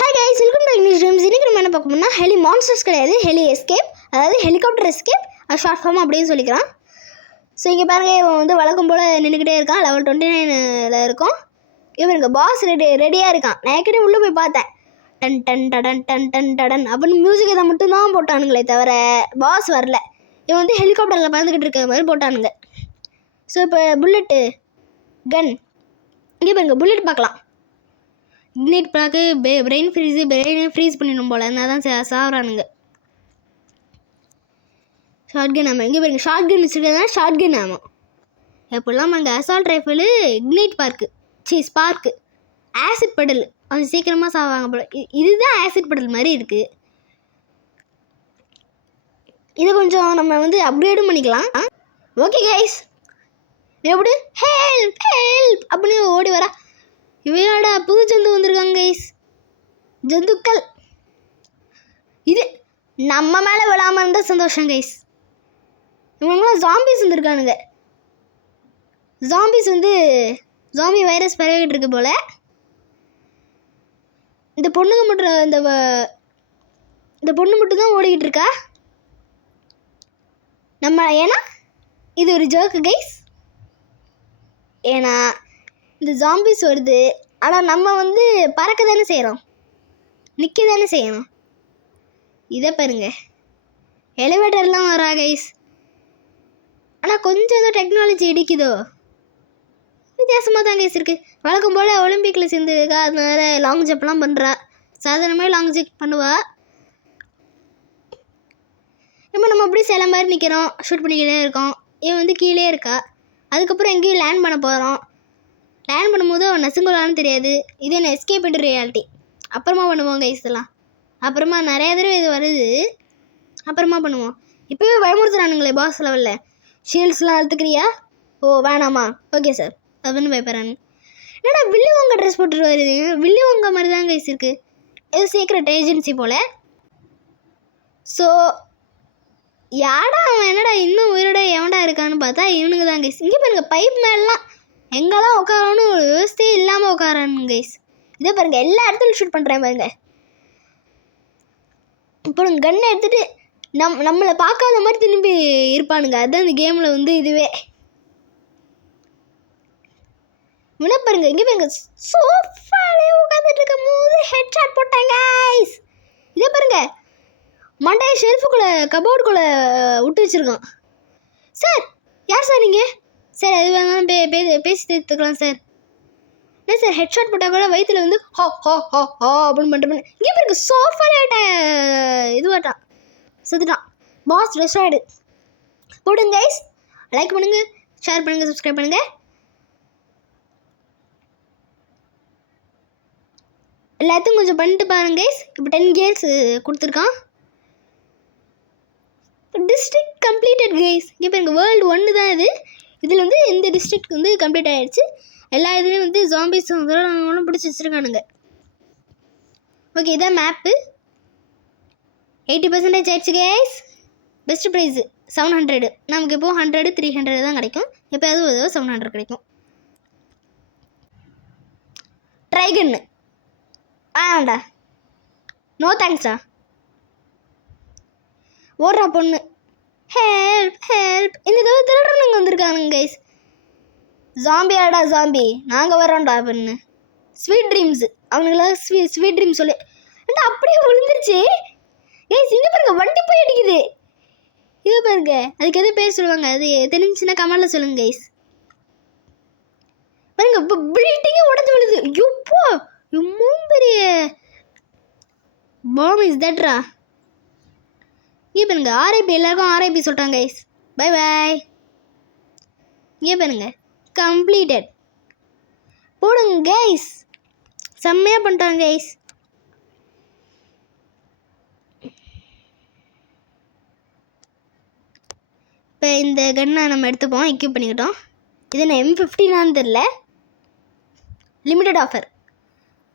Hi guys, welcome to English dreams. இன்றைக்கி நம்ம என்ன பார்க்க போனால் ஹெலி மான்ஸ்டர்ஸ் கிடையாது, ஹெலி எஸ்கேப், அதாவது ஹெலிகாப்டர் எஸ்கேப், ஷார்ட் ஃபார்ம் அப்படின்னு சொல்லிக்கலாம். ஸோ இங்கே பாருங்கள், இவன் வந்து வழக்கம் போல் நின்றுக்கிட்டே இருக்கான். லெவல் 29 இருக்கும். இவன் இங்கே பாஸ் ரெடியாக இருக்கான். நான் ஏற்கனவே உள்ளே போய் பார்த்தேன். டன் டன் டடன் டன் டன் டடன் அப்படின்னு மியூசிக் இதை மட்டும்தான் போட்டானுங்களே தவிர பாஸ் வரல. இவன் வந்து ஹெலிகாப்டரில் பறந்துக்கிட்டு இருக்க மாதிரி போட்டானுங்க. ஸோ இப்போ புல்லட்டு கன் இங்கே பாருங்க, புல்லட் பார்க்கலாம். இக்னைட் பார்க்க பிரெயின் ஃப்ரீஸ் பண்ணிடும் போல், அதனால தான் சாவறானுங்க. ஷார்ட் கன் ஆமாம் இங்கே பாருங்க, ஷார்ட் கன் வச்சுருக்கா, ஷார்ட் கன் ஆமாம். எப்படிலாம் அங்கே assault rifle, ignite spark, acid pedal, கொஞ்சம் சீக்கிரமாக சாவாங்க போல். இதுதான் ஆசிட் பெடல் மாதிரி இருக்குது. இதை கொஞ்சம் நம்ம வந்து அப்கிரேடும் பண்ணிக்கலாம். ஓகே கைஸ், எப்படி ஹெல்ப் ஹெல்ப் அப்படின்னு ஓடி வரா. இவையோட புது ஜந்து வந்திருக்காங்க கைஸ், ஜந்துக்கள். இது நம்ம மேலே விழாமல் இருந்தால் சந்தோஷம் கைஸ். இவங்களாம் ஜாம்பிஸ் வந்துருக்கானுங்க. ஜாம்பிஸ் வந்து ஜாம்பி வைரஸ் பரவிக்கிட்டு இருக்கு போல். இந்த பொண்ணுங்க மட்டும் இந்த பொண்ணு மட்டும் தான் ஓடிக்கிட்டு இருக்கா நம்ம. ஏன்னா இது ஒரு ஜோக்கு கைஸ். ஏன்னா இந்த ஜாம்பிஸ் வருது, ஆனால் நம்ம வந்து பறக்க தானே செய்கிறோம், நிற்க தானே செய்யணும். இதை பாருங்க, எலிவேட்டர்லாம் வரா கைஸ். ஆனால் கொஞ்சம் ஏதோ டெக்னாலஜி இடிக்குதோ, வித்தியாசமாக தான் கைஸ் இருக்குது. வழக்கம் போல் ஒலிம்பிக்கில் சேர்ந்துருக்கா, அதனால லாங் ஜம்ப்லாம் பண்ணுறா. சாதாரணமாக லாங் ஜம்ப் பண்ணுவா. இப்போ நம்ம அப்படி சில மாதிரி நிற்கிறோம், ஷூட் பண்ணிக்கிட்டே இருக்கோம். இவன் வந்து கீழே இருக்கா. அதுக்கப்புறம் எங்கேயும் லேண்ட் பண்ண போகிறோம். லேண்ட் பண்ணும்போது அவன் நசுங்கலான்னு தெரியாது. இது என்ன எஸ்கேப் இன்டு ரியாலிட்டி. அப்புறமா பண்ணுவோம் கைஸ் இதெல்லாம். அப்புறமா நிறையா தடவை இது வருது, அப்புறமா பண்ணுவோம். இப்போவே பயமுறுத்துறானுங்களே பாஸ் லெவலில். ஷீல்ட்ஸ்லாம் அழுத்துக்கிறியா? ஓ வேணாமா, ஓகே சார் அப்படின்னு பயப்படுறானுங்க. என்னடா வில்லி வாங்க ட்ரெஸ் போட்டுட்டு வருது, வில்லி வாங்க மாதிரி தான் கைஸ் இருக்குது. இது சீக்ரெட் ஏஜென்சி போல். ஸோ யாடா அவன் என்னடா இன்னும் உயிரோட எவன்டா இருக்கான்னு பார்த்தா இவனுங்க தான் கைஸ். இங்கே பாருங்க, பைப் மேலாம் எங்கெல்லாம் உட்காரன்னு ஒரு விவசாயே இல்லாமல் உட்காரானுங்க கைஸ். இதே பாருங்கள், எல்லா இடத்துலையும் ஷூட் பண்ணுறேன் பாருங்க. இப்போ கன்னை எடுத்துகிட்டு நம்மளை பார்க்காத மாதிரி திரும்பி இருப்பானுங்க. அதுதான் இந்த கேமில் வந்து இதுவே. முன்ன பாருங்க, இங்கே பாருங்க, சோஃபாலே உட்காந்துட்டு இருக்கும் போது ஹெட் ஷாட் போட்டாங்க கைஸ். இதே பாருங்க, மண்டைய ஷெல்ஃபுக்குள்ளே கபோர்டுக்குள்ளே விட்டு வச்சுருக்கான். சார் யார் சார் நீங்கள்? சார் அது வேணாலும் பேசி தீர்த்துக்கலாம் சார். இல்லை சார், ஹெட் ஷாட் போட்டால் கூட வயிற்றுல வந்து ஹோ ஹோ ஹோ ஹோ அப்படின்னு பண்ணுறேன். இங்கே பாருங்க, சோஃபாலே இதுவாட்டான், செத்துட்டான். பாஸ் ரெஸ்டாய்டு. போடுங்க கைஸ், லைக் பண்ணுங்கள், ஷேர் பண்ணுங்கள், சப்ஸ்கிரைப் பண்ணுங்கள். எல்லாத்தையும் கொஞ்சம் பண்ணிட்டு பாருங்க கைஸ். இப்போ 10 கேர்ஸ் கொடுத்துருக்கான். District completed guys. இங்கே பாருங்க, வேர்ல்டு 1 தான் இது. இதில் வந்து இந்த டிஸ்ட்ரிக்ட் வந்து கம்ப்ளீட் ஆகிடுச்சு. எல்லா இதுலேயும் வந்து ஜாம்பிஸ் ஒன்றும் பிடிச்சி வச்சுருக்கானுங்க. ஓகே, இதான் மேப்பு. 80% ஆயிடுச்சு கைஸ். Best price 700. நமக்கு இப்போது 100 300 தான் கிடைக்கும். இப்போ அது 700 கிடைக்கும். ட்ரைகன்னு ஆண்டா, நோ தேங்க்ஸா. ஓடுறா பொண்ணு, ஹெல்ப் ஹெல்ப். இந்த தடவை திருடனுங்க வந்திருக்கானுங்க கைஸ். ஜாம்பியாடா ஜாம்பி, நாங்கள் வரோம்டா அப்படின்னு. ஸ்வீட் ட்ரீம்ஸு அவனுங்களாம் ஸ்வீட் ட்ரீம்ஸ் சொல்லி ஏன்னா அப்படியே விழுந்துருச்சு கைஸ். இங்கே பாருங்க, வண்டி போய் அடிக்குது. இது பாருங்க, அதுக்கு எதுவும் பேர் சொல்லுவாங்க, அது தெரிஞ்சுன்னா கமெண்டில் சொல்லுங்க கைஸ். பாருங்க, இப்போ பில்டிங்கே உடஞ்சி விழுது. எப்போ இன்னும் பெரிய பாம் இஸ் தட்ரா. இங்கே பாருங்க, ஆர்ஐபி, எல்லாருக்கும் ஆர்ஐபி சொல்கிறாங்க கைஸ். Bye bye. இங்கே பாருங்க, கம்ப்ளீட்டட். போடுங்க கைஸ், செம்மையாக பண்ணிட்டாங்க கைஸ். இப்போ இந்த கன்னை நம்ம எடுத்துப்போம், எக்யூப் பண்ணிக்கிட்டோம். இது என்ன M15 தெரில, லிமிட்டட் ஆஃபர்.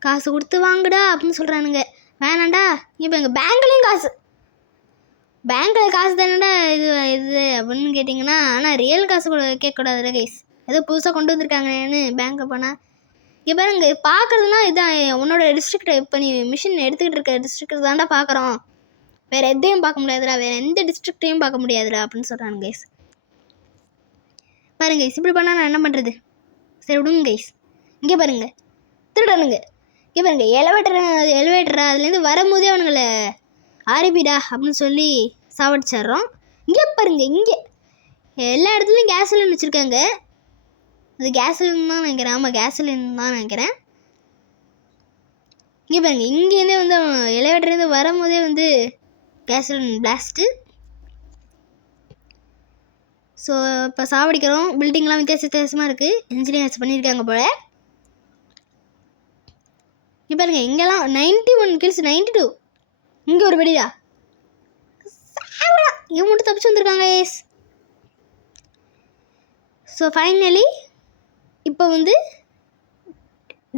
காசு கொடுத்து வாங்குடா அப்படின்னு சொல்கிறானுங்க. வேணாண்டா. இப்போ எங்கள் பேங்க்லேயும் காசு, பேங்க்கில் காசு தானடா இது அப்படின்னு கேட்டிங்கன்னா. ஆனால் ரியல் காசு கூட கேட்கக்கூடாதுல்ல கைஸ். ஏதோ புதுசாக கொண்டு வந்திருக்காங்கன்னு பேங்க்கில் போனால் இங்கே பாருங்க பார்க்குறதுனா இதான் உன்னோட டிஸ்ட்ரிக்ட் இப்போ நீ மிஷின் எடுத்துக்கிட்டு இருக்க டிஸ்ட்ரிக்ட் தாண்டா பார்க்குறோம், வேறு எதையும் பார்க்க முடியாதுடா, வேறு எந்த டிஸ்ட்ரிக்டையும் பார்க்க முடியாதுடா அப்படின்னு சொல்கிறாங்க கைஸ். பாருங்க கைஸ் இப்படி பண்ணால் நான் என்ன பண்ணுறது? சரி விடுங்க கைஸ். இங்கே பாருங்க திருடனுங்க, இங்கே பாருங்க எலிவேட்டரா அதுலேருந்து வரும்போதே அவனுங்களை ஆரிப்பிடா அப்படின்னு சொல்லி சாவடிச்சிட்றோம். இங்கே பாருங்க இங்கே எல்லா இடத்துலையும் கேஸ் சிலிண்டர் வச்சுருக்காங்க. அது கேஸ் சிலிண்டர் தான் நினைக்கிறேன். ஆமாம் கேஸ் சிலிண்டர் தான் நினைக்கிறேன். இங்கே பாருங்க இங்கேருந்தே வந்து எலிவேட்டர்லேருந்து வரும்போதே வந்து கேஸ் சிலிண்டர் பிளாஸ்ட்டு. ஸோ இப்போ சாவடிக்கிறோம். பில்டிங்லாம் வித்தியாசமாக இருக்குது, இன்ஜினியர்ஸ் பண்ணியிருக்காங்க போல். இங்கே பாருங்க இங்கெல்லாம் 91 kills 92. இங்கே ஒரு வெடிடா இவன் மட்டும் தப்பிச்சு வந்திருக்காங்க எஸ். ஸோ ஃபைனலி இப்போ வந்து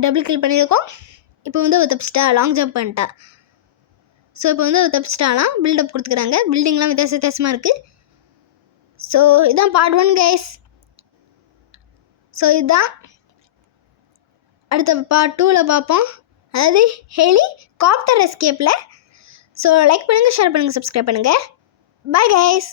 டபுள் கில் பண்ணியிருக்கோம். இப்போ வந்து அவள் தப்பிச்சிட்டா, லாங் ஜம்ப் பண்ணிட்டா. ஸோ இப்போ வந்து அவள் தப்பிச்சிட்டாலாம், பில்டப் கொடுத்துக்கிறாங்க. பில்டிங்லாம் வித்தியாசமாக இருக்குது. ஸோ இதுதான் பார்ட் 1 கைஸ். ஸோ இதுதான் அடுத்த பார்ட் 2ல் பார்ப்போம், அதாவது ஹெலிகாப்டர் எஸ்கேப்பில். ஸோ லைக் பண்ணுங்கள், ஷேர் பண்ணுங்கள், சப்ஸ்கிரைப் பண்ணுங்கள். Bye guys.